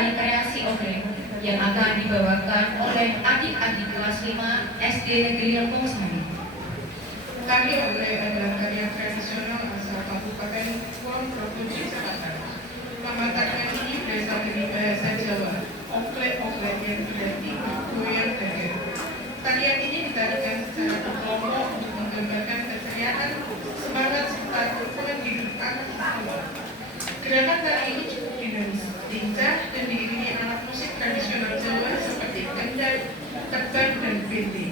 tari kreasi Oklek yang akan dibawakan oleh adik-adik kelas 5 SD Negeri Lempung Sari. Tari Oklek adalah karya tradisional asal Kabupaten Kulon Provinsi Selatan. Nama tarian ini berasal dari bahasa Jawa, oklek-oklek yang berarti goyang dada. Tarian ini ditarikan secara berkelompok untuk menggambarkan keceriaan, semangat, serta kerukunan kehidupan siswa. Gerakan tari ini cukup dinamis, lincah, dan diiringi alat musik tradisional Jawa seperti kendang, teban, dan bende.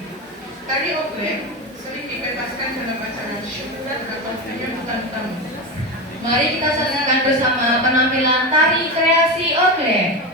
Tari oklek sering dipentaskan dalam acara syukuran atau penyambutan tamu. Mari kita saksikan bersama penampilan tari kreasi Oklek.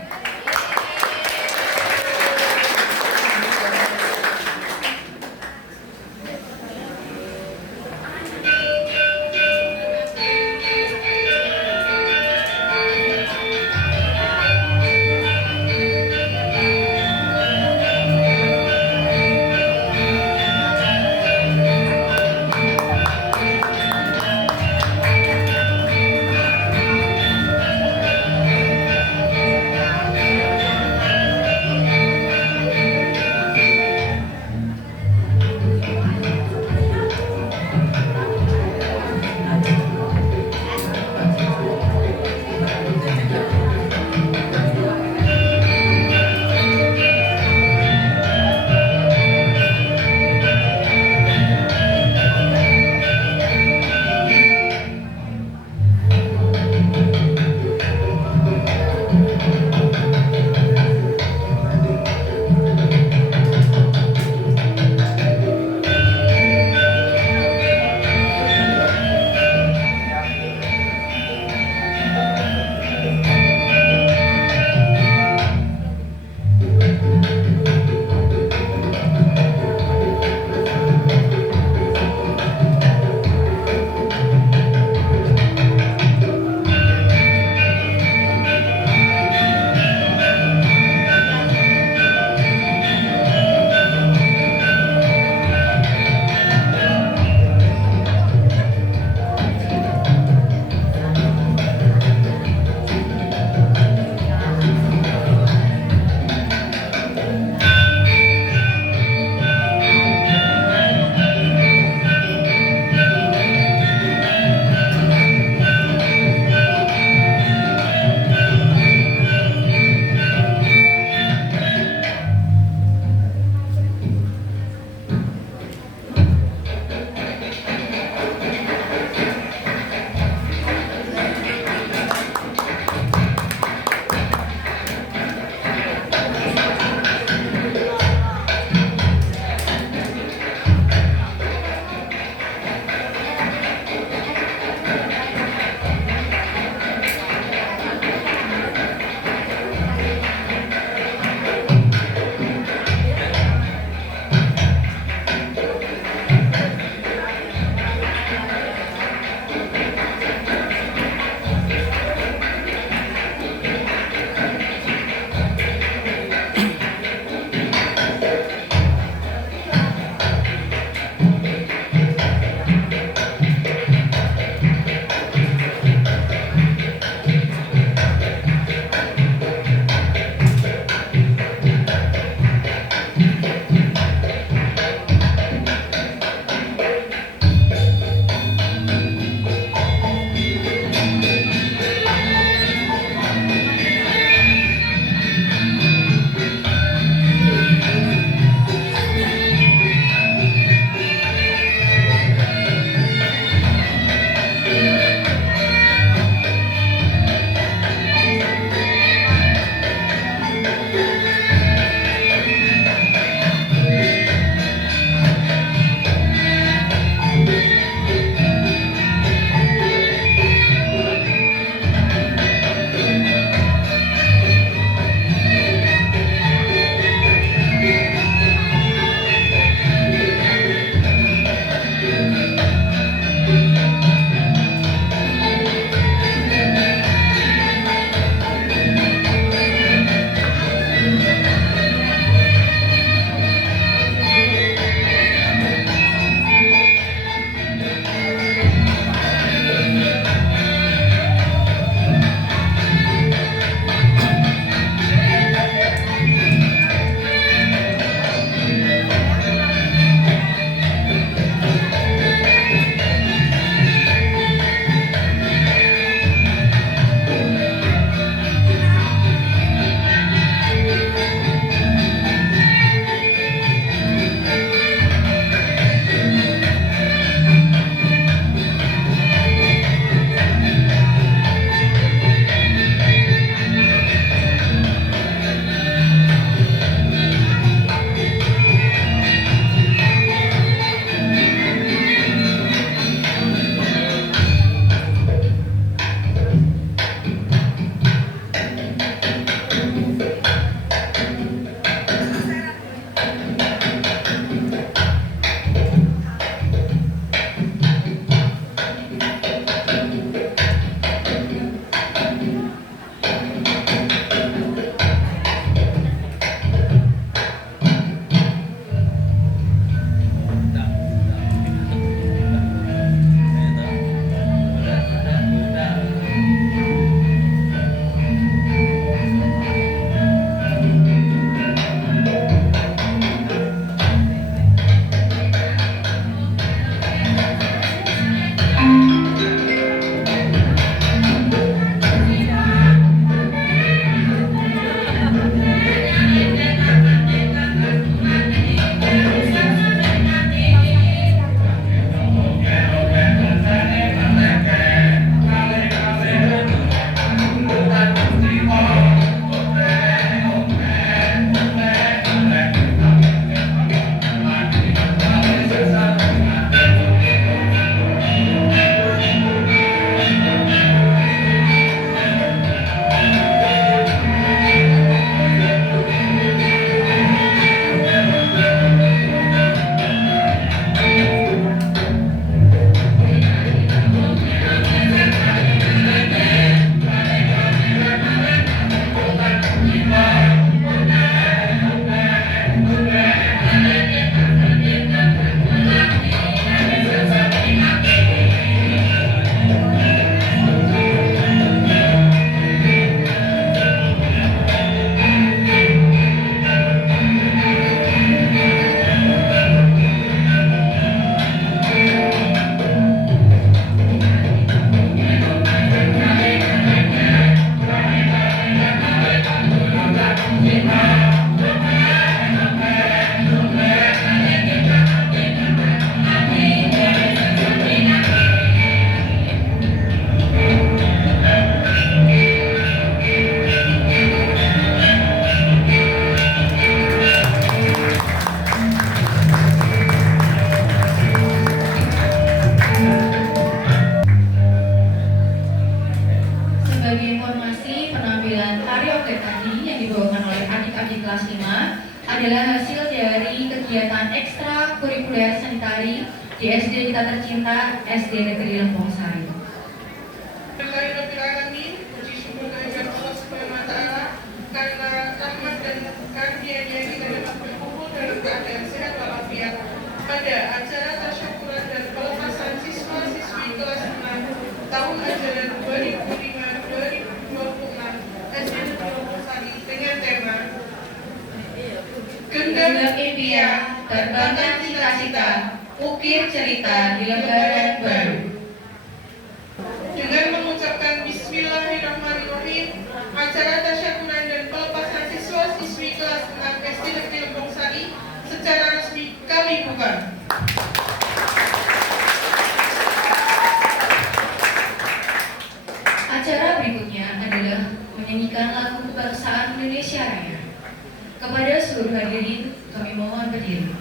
sebagai informasi, penampilan tari oklek tadi yang dibawakan oleh adik-adik kelas 5 adalah hasil dari kegiatan ekstra kurikuler seni tari di SD kita tercinta, SD Negeri Lempong Sari. Rabbil alamin, puji syukur kehadirat Allah Subhanahu wa taala karena rahmat dan karunia-Nya kita dapat berkumpul dalam keadaan sehat walafiat pada acara tasyakuran dan pelepasan siswa-siswi kelas 6 tahun ajaran 2005-2026 SD Negeri Lempong Sari dengan tema Genggam impian, terbangkan cita-cita, ukir cerita di lembaran baru. Dengan mengucapkan Bismillahirrahmanirrahim, acara tasyakuran dan pelepasan siswa-siswi kelas 6 SD Negeri Lempong Sari secara resmi kami buka. Acara berikutnya adalah menyanyikan lagu kebangsaan Indonesia Raya. Kepada seluruh hadirin, kami mohon berdiri.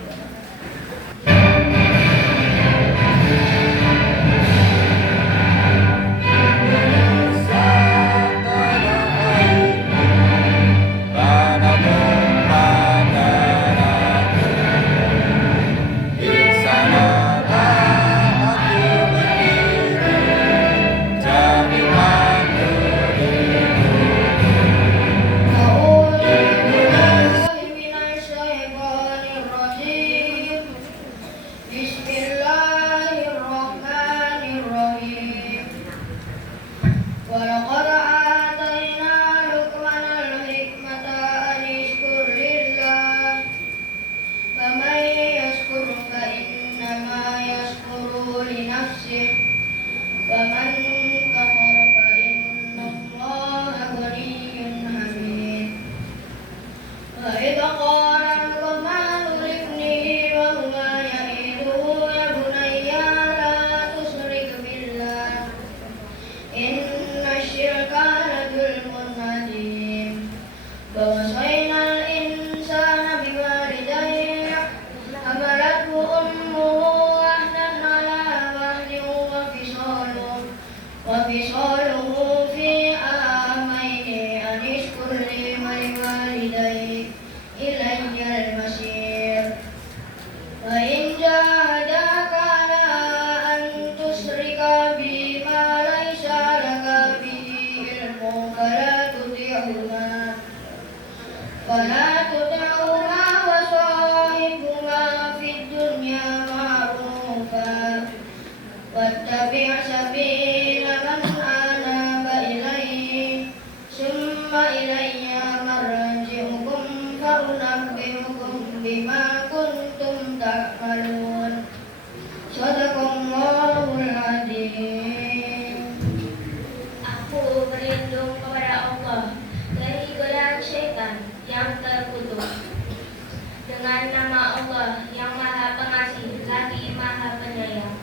Dengan nama Allah yang Maha Pengasih lagi Maha Penyayang.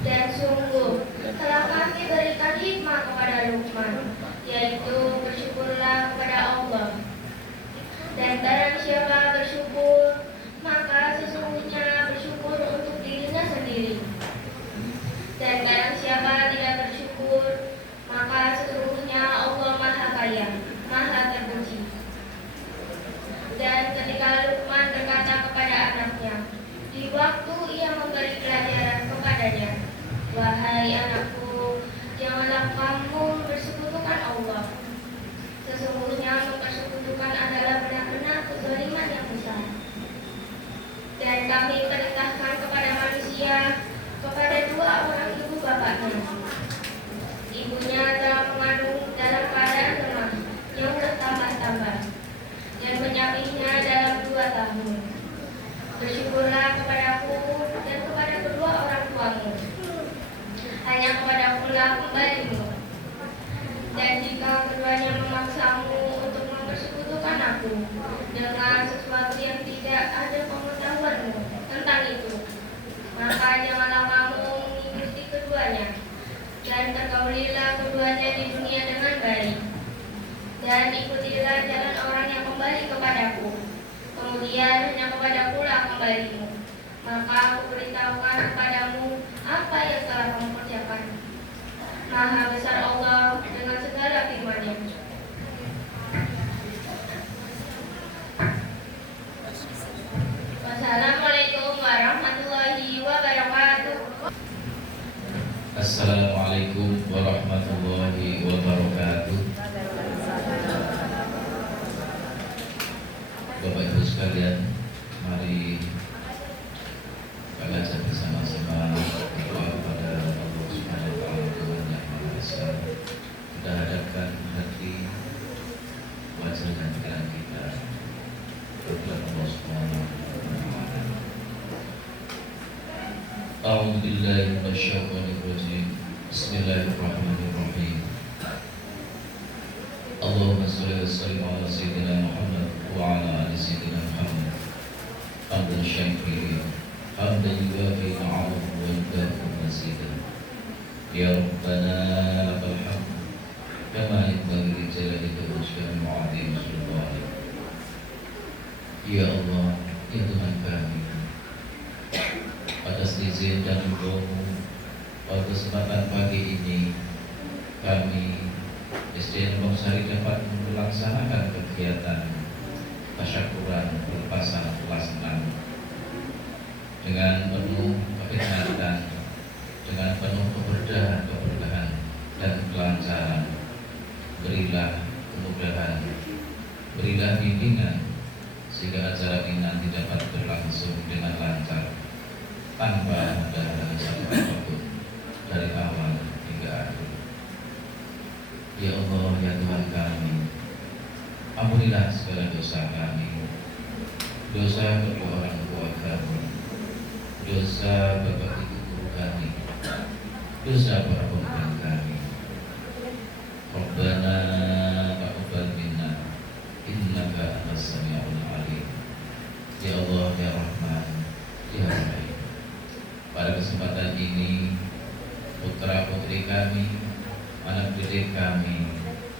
Dan sungguh telah kami berikan hikmah kepada Luqman, yaitu bersyukurlah kepada Allah. Dan barang siapa bersyukur, maka sesungguhnya bersyukur untuk dirinya sendiri. Dan barang siapa tidak bersyukur, maka sesungguhnya Allah Maha Kaya, Maha Terpuji. Dan ketika Luqman berkata kepada anaknya, di waktu ia memberi pelajaran kepadanya, wahai anakku, janganlah kamu bersekutukan Allah. Sesungguhnya mempersekutukan adalah benar-benar kezaliman yang besar. Dan kami perintahkan kepada manusia, kepada dua orang ibu bapaknya. Ibunya telah mengandung dalam keadaan lemah yang bertambah-tambah, dan menyapihnya dalam 2 tahun. Bersyukurlah kepadaku dan kepada kedua orang tuamu. Hanya kepadakulah kembalimu. Dan jika keduanya memaksamu untuk mempersekutukan aku dengan sesuatu yang tidak ada pengetahuanmu tentang itu, maka janganlah kamu mengikuti keduanya, dan pergaulilah keduanya di dunia dengan baik. Dan ikutilah jalan orang yang kembali kepadaku. Kemudian hanya kepadakulah kembalimu. Maka aku beritahukan kepadamu apa yang telah kamu kerjakan. Maha besar Allah dengan أعوذ بالله من الشيطان الرجيم. بسم الله الرحمن الرحيم. اللهم صل وسلم على سيدنا محمد وعلى آل سيدنا محمد حمدا شاكرا حمدا يوافي نعمه ويكافئ مزيدا. يا ربنا لك الحمد كما ينبغي لجلالك وجهك وعظيم سلطانك. Ya Allah, ya Tuhan kami, atas izin dan ridho-Mu, pada kesempatan pagi ini kami SDN Lembong Sari dapat melaksanakan kegiatan tasyakuran pelepasan kelas 6 dengan penuh kehikmatan, dengan penuh keberkahan dan kelancaran. Berilah kemudahan, berilah bimbingan sehingga acara ini nanti dapat berlangsung dengan lancar tanpa ada satu apapun dari awal hingga akhir. Ya Allah, ya Tuhan kami, ampunilah segala dosa kami, dosa kedua orang tua kami, dosa bapak ibu guru kami, dosa para pemimpin kami. Rabbana taqabbal minna innaka antas samiul alim. Ya Allah, ya Rahman, ya Rahim. Pada kesempatan ini putra putri kami, anak didik kami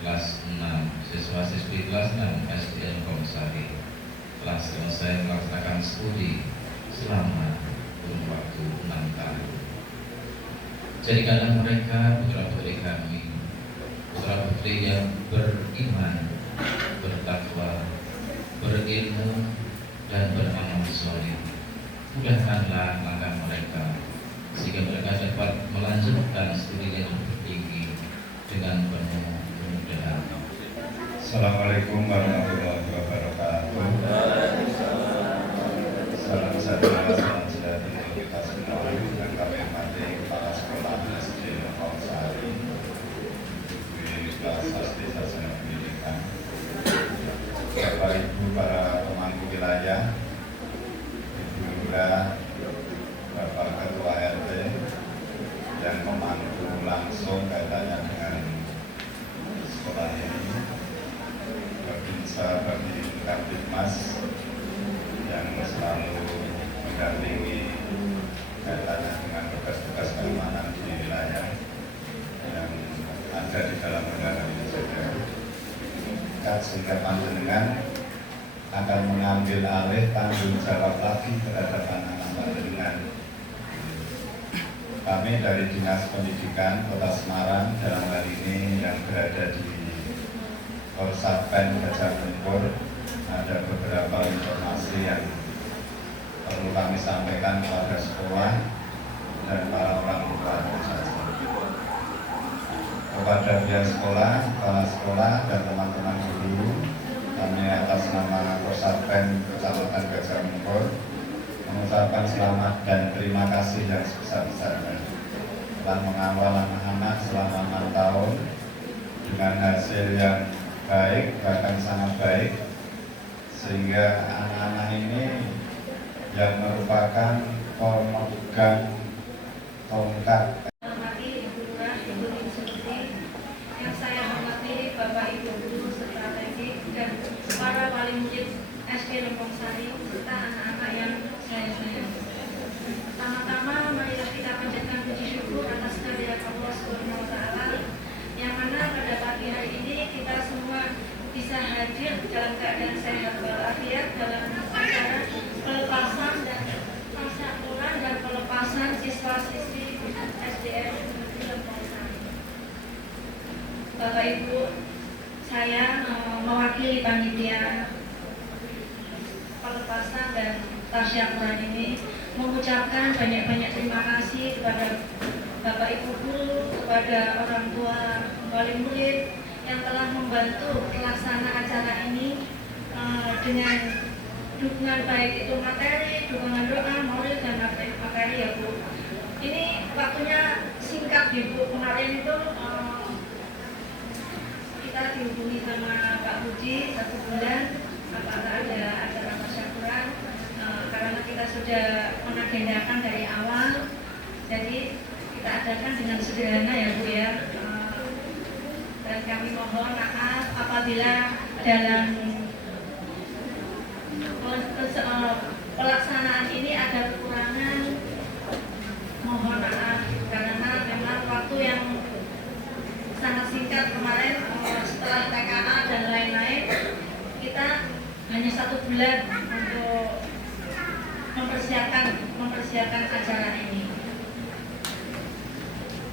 kelas 6, siswa-siswi kelas 6 SDN Lembong Sari telah selesai melaksanakan studi selama kurun waktu 6 tahun. Jadikanlah mereka putra putri kami, putra putri yang beriman, bertakwa, berilmu dan beramal soleh. Mudahkanlah langkah mereka sehingga mereka dapat melanjutkan studi yang lebih tinggi dengan penuh kemudahan. Assalamualaikum warahmatullahi wabarakatuh. Salam sejahtera, salam sejahtera untuk kita semua. Dan kami hormati kepala sekolah SD Lembong Sari, di kelas SD Sarjana Pendidikan, Bapak Ibu para pemangku wilayah, Ibu Lurah, Bapak Ketua RT, yang memantau langsung kaitannya dengan sekolah ini, Babinsa, Babin Kaptipmas yang selalu mendampingi kaitannya dengan tugas-tugas keamanan di wilayah yang ada di dalam negara ini saja. Sehingga panjenengan akan mengambil alih tanggung jawab lagi terhadap anak-anak panjenengan. Kami dari Dinas Pendidikan Kota Semarang dalam hal ini yang berada di Korsatpen Gajah Mungkur, ada beberapa informasi yang perlu kami sampaikan kepada sekolah dan para orang tua saja. Kepada pihak sekolah, kepala sekolah dan teman-teman guru, kami atas nama Korsatpen Kecamatan Gajah Mungkur mengucapkan selamat dan terima kasih yang sebesar-besarnya telah mengawal anak-anak selama 6 tahun dengan hasil yang baik, bahkan sangat baik, sehingga anak-anak ini yang merupakan pemegang tongkat. Ibu Lurah, Ibu Instruktur, yang saya hormati Bapak Ibu Guru Strategik dan para wali murid SD Lembong Sari serta anak-anak yang saya sayang. Pertama-tama marilah kita panjatkan puji syukur atas kehadirat Allah Subhanahu wa taala yang mana pada pagi hari ini kita semua bisa hadir dalam keadaan sehat walafiat dalam acara pelepasan dan tasyakuran dan pelepasan siswa-siswi SDN Lembong Sari. Bapak Ibu, saya mewakili panitia pelepasan dan tasyakuran ini mengucapkan banyak-banyak terima kasih kepada Bapak Ibu guru, kepada orang tua wali murid yang telah membantu pelaksana acara ini dengan dukungan baik itu materi, dukungan doa, moral dan materi ya Bu. Ini waktunya singkat ya Bu. Kemarin itu kita dihubungi sama Pak Puji 1 bulan apakah ada acara tasyakuran karena kita sudah mengagendakan dari awal Jadi kita adakan dengan sederhana ya Bu ya. Dan kami mohon maaf apabila dalam pelaksanaan ini ada kekurangan. Mohon maaf karena memang waktu yang sangat singkat kemarin setelah TKA dan lain-lain, kita hanya 1 bulan untuk mempersiapkan acara ini.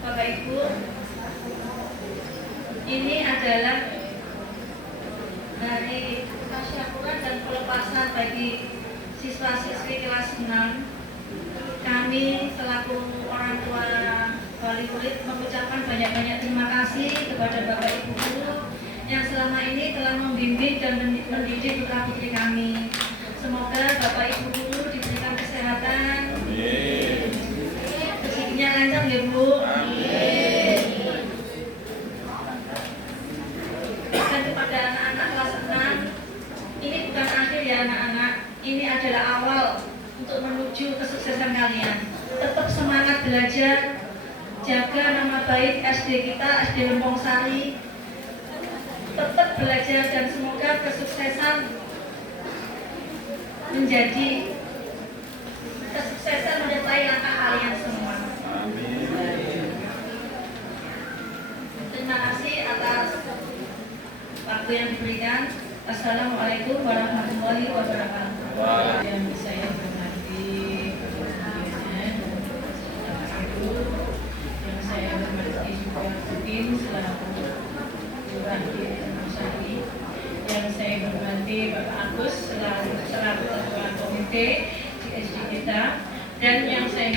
Bapak Ibu, ini adalah dari tasyakuran dan pelepasan bagi siswa-siswi kelas 6. Kami selaku orang tua wali murid mengucapkan banyak-banyak terima kasih kepada Bapak Ibu guru yang selama ini telah membimbing dan mendidik putra-putri kami. Semoga Bapak Ibu guru diberikan kesehatan, rezekinya lancar ya Bu. Dan kepada anak-anak kelas 6, ini bukan akhir ya anak-anak, ini adalah awal untuk menuju kesuksesan kalian. Tetap semangat belajar, jaga nama baik SD kita, SD Lempong Sari. Tetap belajar dan semoga kesuksesan menyertai langkah kalian semua. Terima kasih atas waktu yang diberikan. Assalamualaikum warahmatullahi wabarakatuh. Yang saya hormati yang saya hormati juga tim selaku Lurah di Lempong Sari, yang saya hormati Bapak Agus selaku ketua komite di SD kita, dan yang saya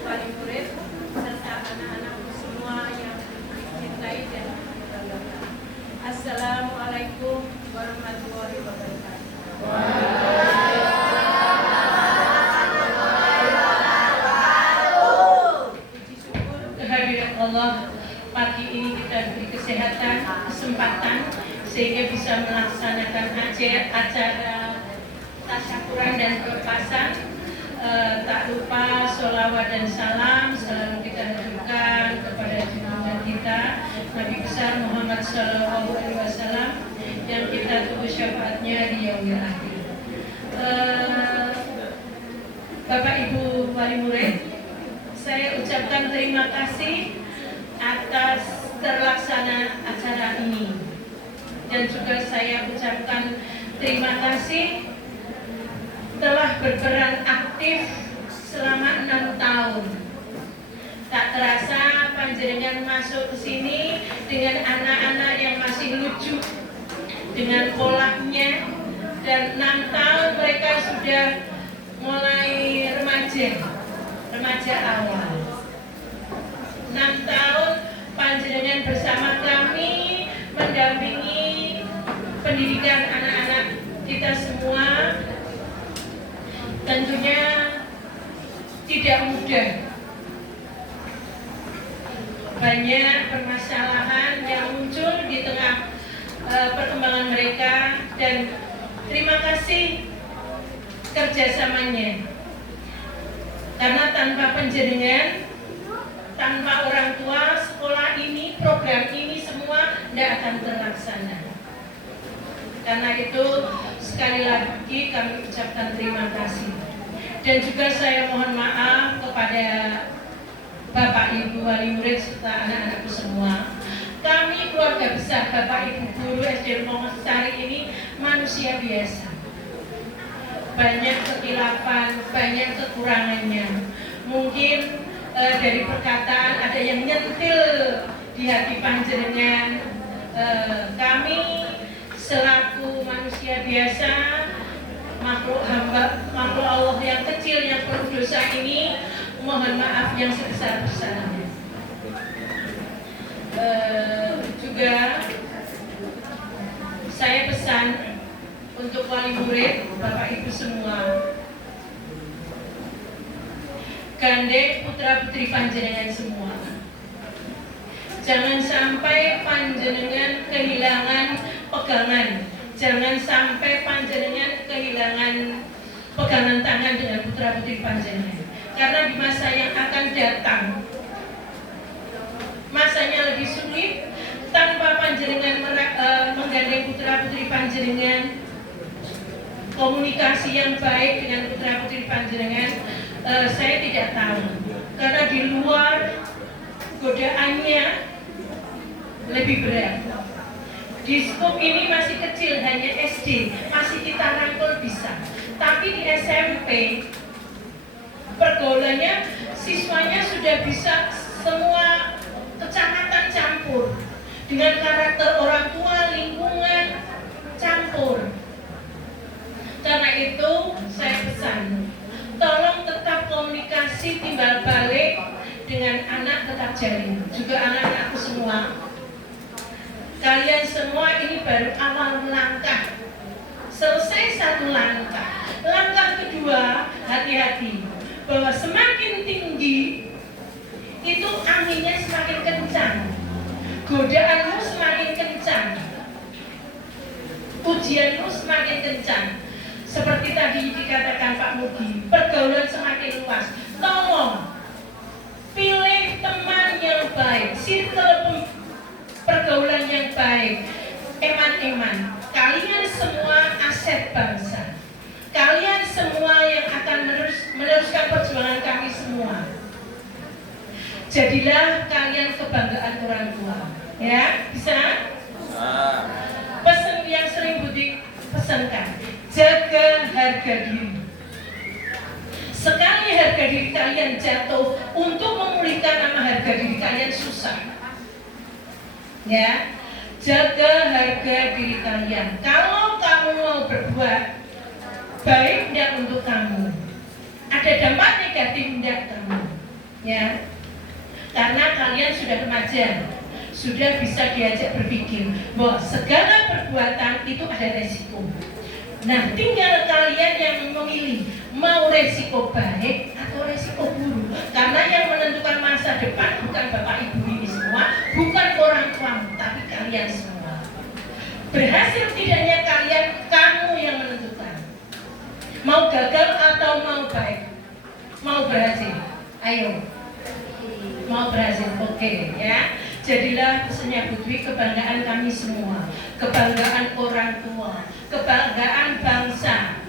Wali murid serta anak-anakku semua yang dicintai dan dibanggakan. Assalamualaikum warahmatullahi wabarakatuh. Kehadiran Allah pagi ini kita beri kesehatan, kesempatan sehingga bisa melaksanakan acara tasyakuran dan pelepasan. Tak lupa sholawat dan salam selalu kita haturkan kepada junjungan kita Nabi besar Muhammad SAW yang kita tunggu syafaatnya di yaumil akhir. Bapak Ibu wali murid, saya ucapkan terima kasih atas terlaksana acara ini, dan juga saya ucapkan terima kasih telah berperan aktif selama 6 tahun. Tak terasa panjenengan masuk ke sini dengan anak-anak yang masih lucu dengan polanya, dan 6 tahun mereka sudah mulai remaja awal. 6 tahun panjenengan bersama kami mendampingi pendidikan anak-anak kita semua. Tentunya tidak mudah. Banyak permasalahan yang muncul di tengah perkembangan mereka, dan terima kasih kerjasamanya. Karena tanpa penjenengan, tanpa orang tua, sekolah ini, program ini semua tidak akan terlaksana. Karena itu sekali lagi kami ucapkan terima kasih. Dan juga saya mohon maaf kepada Bapak Ibu wali murid serta anak-anakku semua. Kami keluarga besar Bapak Ibu guru SD Lempong Sari ini manusia biasa. Banyak kekilafan, banyak kekurangannya. Mungkin dari perkataan ada yang nyentil di hati panjenengan. Kami selaku manusia biasa, makhluk Allah yang kecil yang penuh dosa ini, mohon maaf yang sebesar-besarnya. Juga saya pesan untuk wali murid, Bapak Ibu semua, gandeng putra-putri panjenengan semua. Jangan sampai panjenengan kehilangan pegangan. Jangan sampai panjenengan kehilangan pegangan tangan dengan putra-putri panjenengan. karena di masa yang akan datang masanya lebih sulit tanpa panjenengan menggandeng putra-putri panjenengan, komunikasi yang baik dengan putra-putri panjenengan. Saya tidak tahu, karena di luar godaannya lebih berat. Di skup ini masih kecil, hanya SD, masih kita rangkul bisa. Tapi di SMP pergaulannya siswanya sudah bisa semua kecamatan campur dengan karakter orang tua, lingkungan campur. Karena itu saya pesan, tolong tetap komunikasi timbal balik dengan anak, tetap jalin. Juga anak-anakku semua, kalian semua ini baru awal langkah. Selesai satu langkah, langkah kedua, hati-hati bahwa semakin tinggi itu anginnya semakin kencang, godaanmu semakin kencang, ujianmu semakin kencang. Seperti tadi dikatakan Pak Mugi, pergaulan semakin luas. Tolong pilih teman yang baik, circle pergaulan yang baik. Eman-eman, kalian semua aset bangsa. Kalian semua yang akan meneruskan perjuangan kami semua. Jadilah kalian kebanggaan orang tua. Ya, bisa? Pesan yang sering Budi pesankan, jaga harga diri. Sekali harga diri kalian jatuh, untuk memulihkan nama harga diri kalian susah. Ya, jaga harga diri kalian. Kalau kamu mau berbuat baik tidak untuk kamu, ada dampak negatif tidak kamu. Ya, karena kalian sudah remaja, sudah bisa diajak berpikir bahwa segala perbuatan itu ada resiko. Nah, tinggal kalian yang memilih mau resiko baik atau resiko buruk. Karena yang menentukan masa depan bukan Bapak Ibu ini semua, bukan orang tua, tapi kalian semua. Berhasil tidaknya kalian, kamu yang menentukan. Mau gagal atau mau baik? Mau berhasil? Ayo. Mau berhasil, oke, ya. Jadilah pesannya Budwi, kebanggaan kami semua, kebanggaan orang tua, kebanggaan bangsa.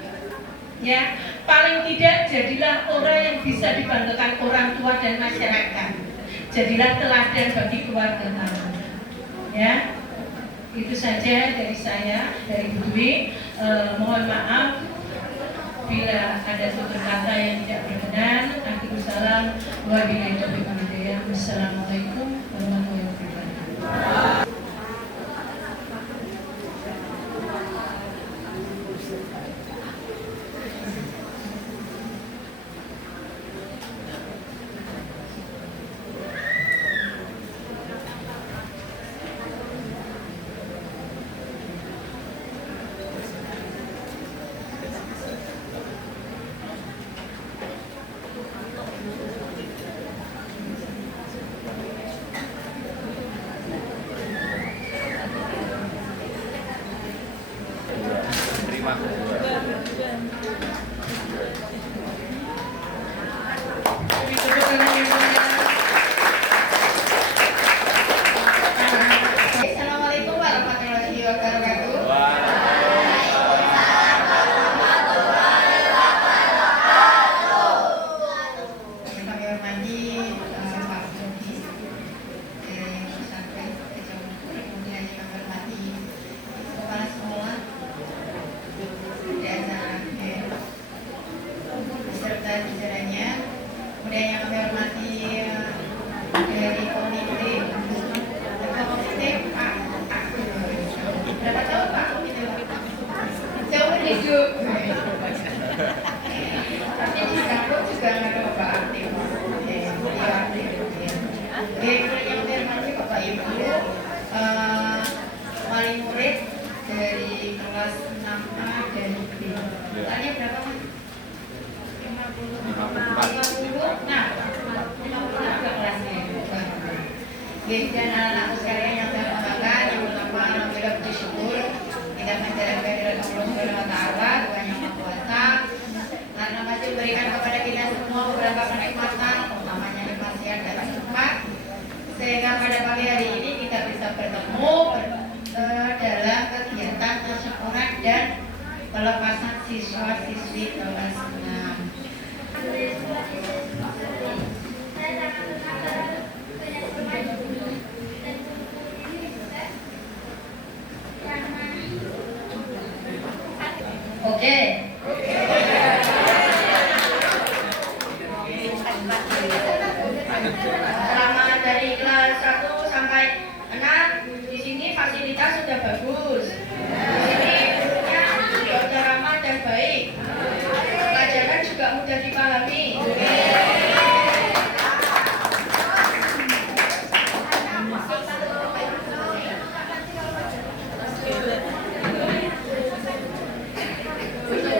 Ya, paling tidak jadilah orang yang bisa dibanggakan orang tua dan masyarakat. Jadilah teladan bagi keluarga kamu. Ya, itu saja dari saya, dari Budwi. Mohon maaf bila ada tutur kata yang tidak berkenan. Waalaikumsalam wabillahi taufiq wal hidayah. Wassalamualaikum warahmatullahi wabarakatuh. Assalamualaikum warahmatullahi wabarakatuh. Yang kami hormati Pak Budi dari Pesantren Kecamatan, kemudian yang kami hormati kepala sekolah dan beserta jajarannya, kemudian yang kami hormati dari komite Pak Aktif. Berapa tahun Pak komite Pak? Jauh hidup. Tapi di kampung juga ada Pak Aktif. Beliau aktif. Kemudian yang kami hormati Bapak Ibu, wali murid dari kelas 6A dan B. Tanya berapa Mas? 50. Nah, 50 juga kelasnya. Dan anak-anakku sekalian yang saya banggakan, yang pertama alhamdulillah puji syukur kita menjalankan kehadirat Allah Subhanahu wa taala, Tuhan yang Maha Kuasa, karena masih berikan kepada kita semua beberapa kenikmatan, utamanya nikmat siang dan sempat, sehingga pada pagi hari ini kita bisa bertemu dalam kegiatan tasyakuran dan pelepasan siswa-siswi kelas 6. Oke. Selama dari kelas 1 sampai 6 di sini fasilitas sudah bagus. Di sini gurunya juga ramah dan baik. Pelajaran juga mudah dipahami. Untuk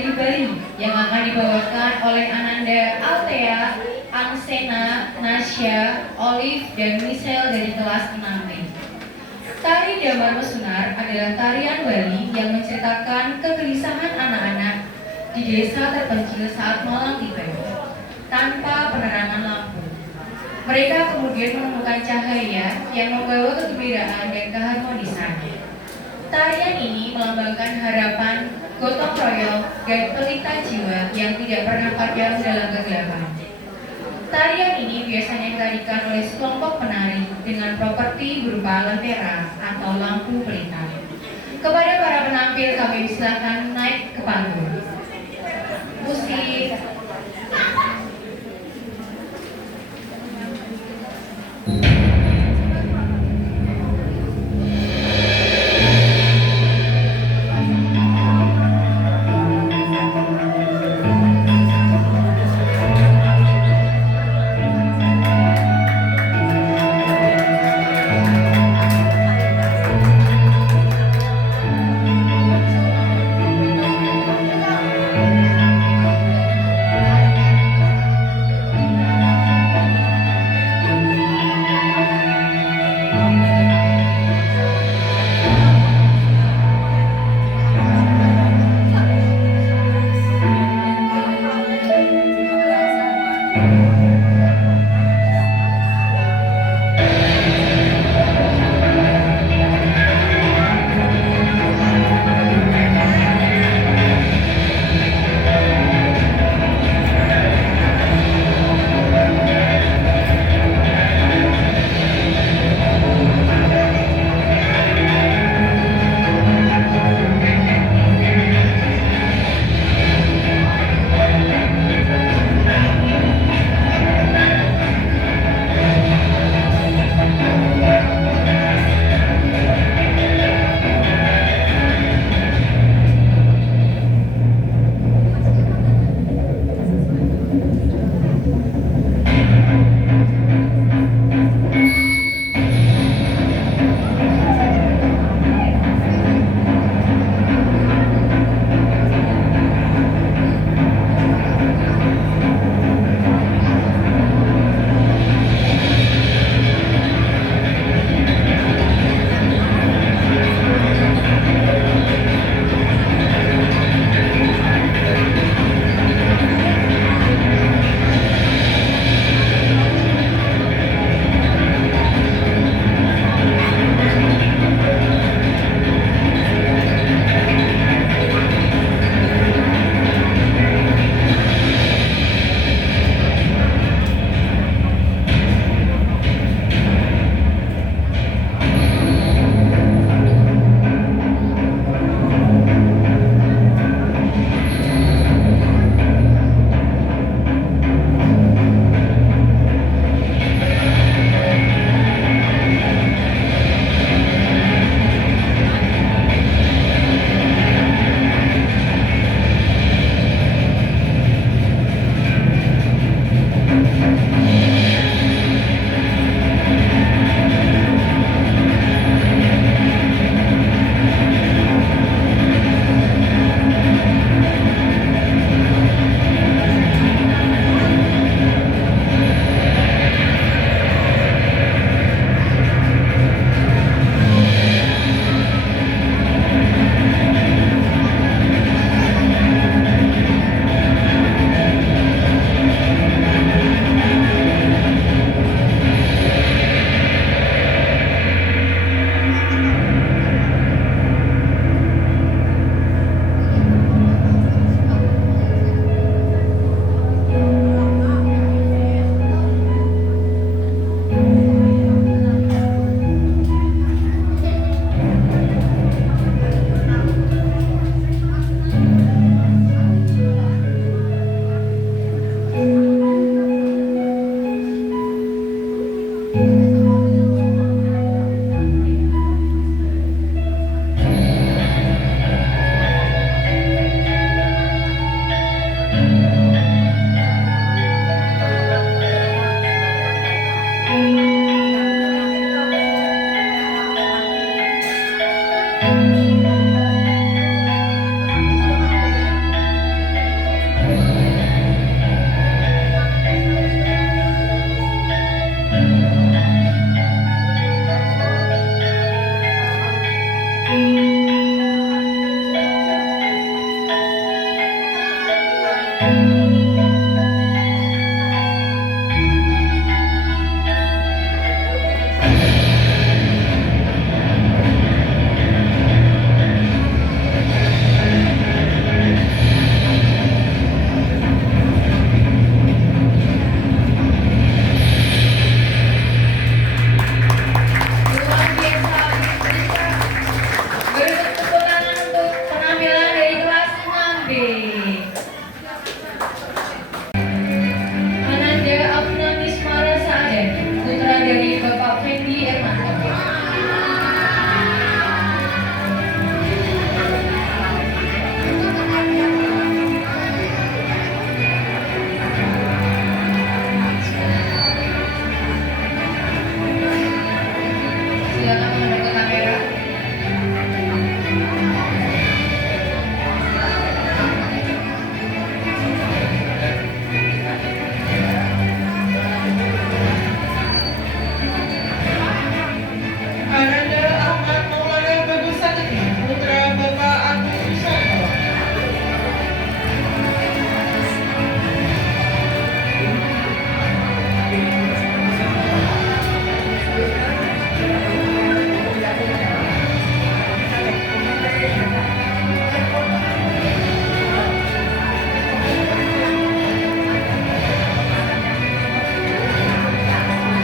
dari Bali yang akan dibawakan oleh Ananda Altea, Angsena, Nasya, Olive, dan Michelle dari kelas 6B. Tari Damar Mesunar adalah tarian Bali yang menceritakan kegelisahan anak-anak di desa terpencil saat malam tiba, tanpa penerangan lampu. Mereka kemudian menemukan cahaya yang membawa kegembiraan dan keharmonisan. Tarian ini melambangkan harapan, gotong royong, dan pelita jiwa yang tidak pernah padam dalam kegelapan. Tarian ini biasanya ditarikan oleh sekelompok penari dengan properti berupa lentera atau lampu pelita. Kepada para penampil kami silakan naik ke panggung. Musik. Luar biasa, beri tepuk tangan untuk penampilan dari kelas 6B. Ananda Abnamis Mara Saade, putra dari Bapak Fendi Ermanto. Silakan menghadap ke kamera. Ananda Ahmad Maulana Bagus Sakti, putra Bapak Agus Susanto.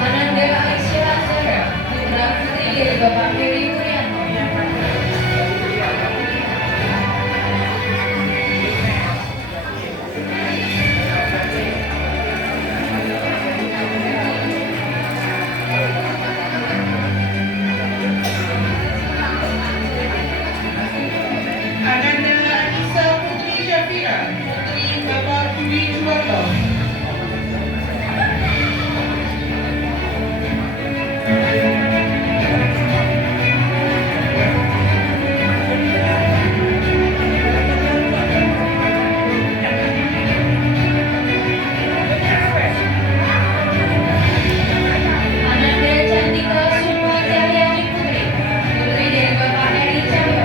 Ananda Aisyah Zara, putra putri dari Bapak Heri Wuryanto. Ananda Anissa Putri Syafira, putri Bapak Dwi Juwarto. Ananda Cantika Sukma Cahyani Putri, putri dari Bapak Heri Cahyo.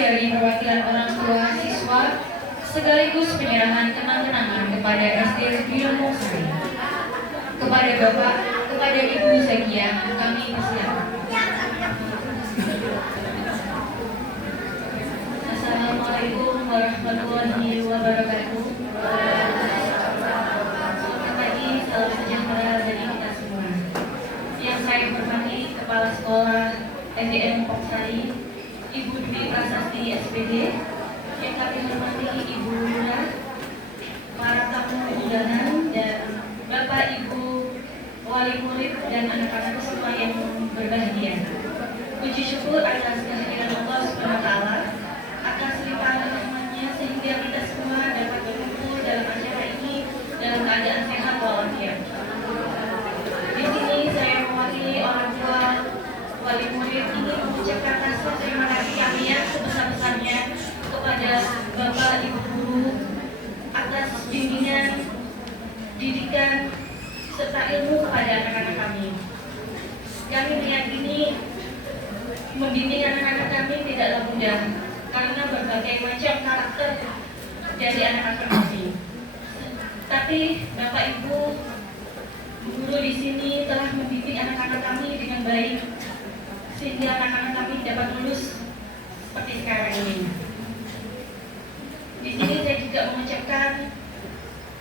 dari perwakilan orang tua siswa sekaligus penyerahan kenang-kenangan kepada SD Negeri Lembong Sari. Kepada Ibu Zakia kami persilakan. Assalamualaikum warahmatullahi wabarakatuh. Selamat pagi, salam sejahtera bagi kita semua. Yang saya hormati Kepala Sekolah SDN Pongsari, Ibu Dwi Prasasti SPD, yang kami hormati Ibu Lurah, para tamu undangan, dan Bapak Ibu wali murid dan anak-anak semua yang berbahagia. Puji syukur atas kehadiran Allah SWT atas limpahan rahmat-Nya sehingga kita semua dapat berkumpul dalam acara ini dalam keadaan sehat walafiat. Di sini saya mewakili orang tua wali murid ini mengucapkan rasa terima kasih kami yang sebesar-besarnya kepada Bapak Ibu guru atas bimbingan, didikan, serta ilmu kepada anak-anak kami. Kami meyakini membimbing anak-anak kami tidaklah mudah karena berbagai macam karakter dari anak-anak kami. Tapi Bapak Ibu guru di sini telah membimbing anak-anak kami dengan baik sehingga anak-anak kami dapat lulus seperti sekarang ini. Di sini saya juga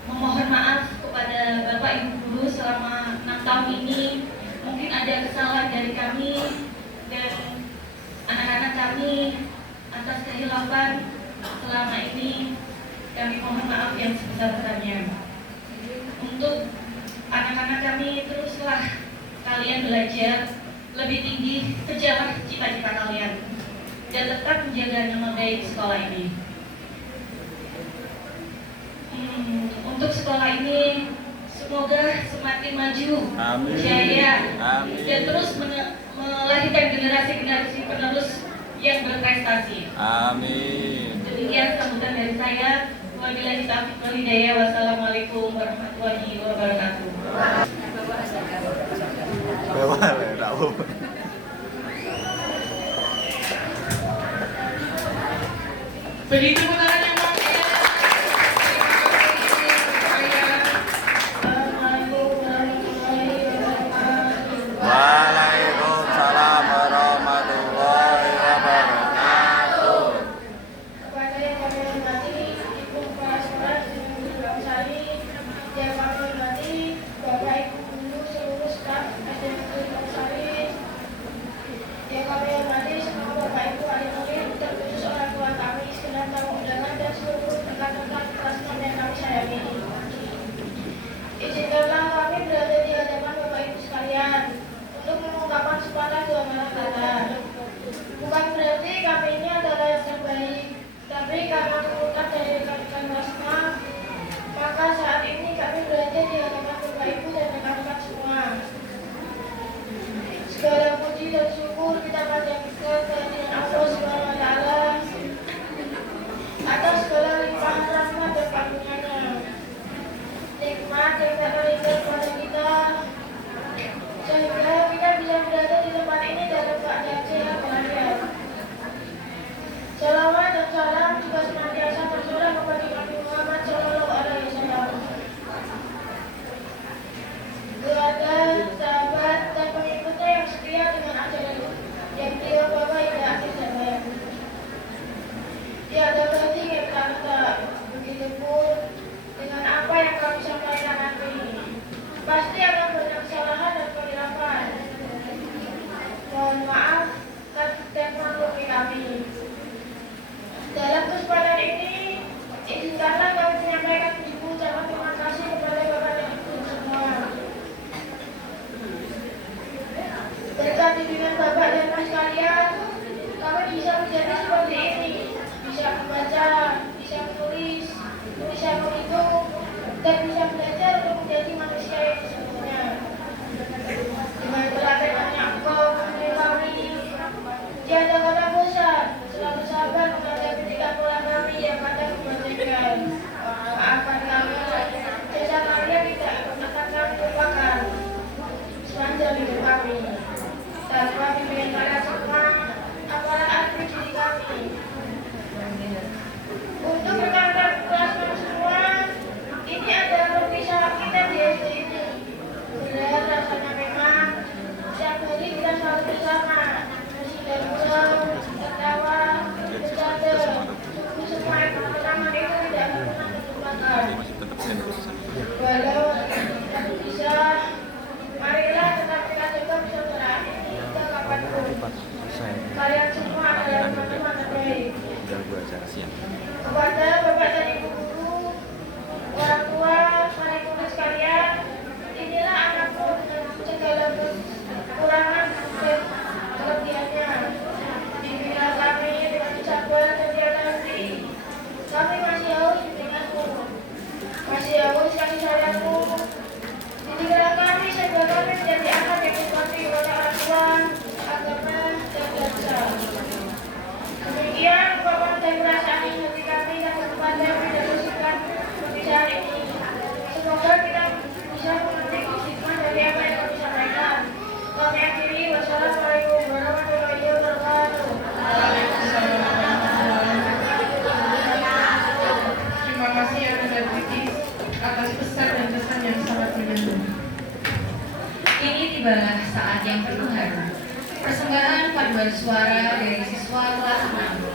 memohon maaf kepada Bapak Ibu guru selama 6 tahun ini. Mungkin ada kesalahan dari kami dan anak-anak kami atas kehilafan selama ini. Kami mohon maaf yang sebesar-besarnya. Untuk anak-anak kami, teruslah kalian belajar lebih tinggi, kejarlah cita-cita kalian dan tetap menjaga nama baik sekolah ini. Untuk sekolah ini semoga semakin maju, jaya, dan terus melahirkan generasi-generasi penerus yang berprestasi. Amin. Demikian sambutan dari saya. Wabillahi taufiq wal hidayah. Wassalamualaikum warahmatullahi wabarakatuh. Beri tepuk tangan yang meriah. Waalaikumsalam warahmatullahi wabarakatuh. Kepada yang kami hormati Ibu Kepala Sekolah Negeri Lembong Sari, yang kami hormati Bapak Ibu guru seluruh staf SD Negeri Lembong Sari, yang kami hormati semua Bapak Ibu wali murid, terkhusus orang tua kami, segenap tamu undangan dan seluruh rekan-rekan kelas 6 yang kami sayangi. Izinkanlah kami berada di hadapan Bapak Ibu sekalian untuk mengungkapkan sepatah dua patah kata. Bukan berarti kami ini adalah yang terbaik, tapi karena tuntutan dari rekan-rekan kelas 6, maka saat ini kami berada di hadapan Bapak Ibu dan rekan-rekan semua. Segala puji dan syukur kita panjatkan kehadiran Allah SWT atas segala limpahan rahmat dan karunia-Nya. Nikmat yang tak terhingga kepada kita, sehingga kita bisa berada di tempat ini dalam keadaan sehat walafiat. Salawat dan salam juga senantiasa tercurah kepada Nabi Muhammad SAW. Keluarga, sahabat, dan pengikutnya yang setia dengan ajaran yang beliau bawa hingga akhir zaman. Tiada berhenti yang kata, begitupun dengan apa yang kami sampaikan nanti. Pasti akan banyak kesalahan dan kehilafan. Mohon maaf dan maklumi kami. Dalam kesempatan ini, izinkanlah kami menyampaikan ucapan terima kasih kepada Bapak dan Ibu semua. Berkat bimbingan Bapak dan Mas sekalian, kami bisa menjadi seperti ini. Bisa membaca, bisa menulis, bisa menghitung, dan bisa belajar untuk menjadi manusia yang sesungguhnya. Dengan telatenannya engkau mengenai kami, tiada kata bosan selama tibalah saat yang penuh haru. Persembahan paduan suara dari siswa kelas 6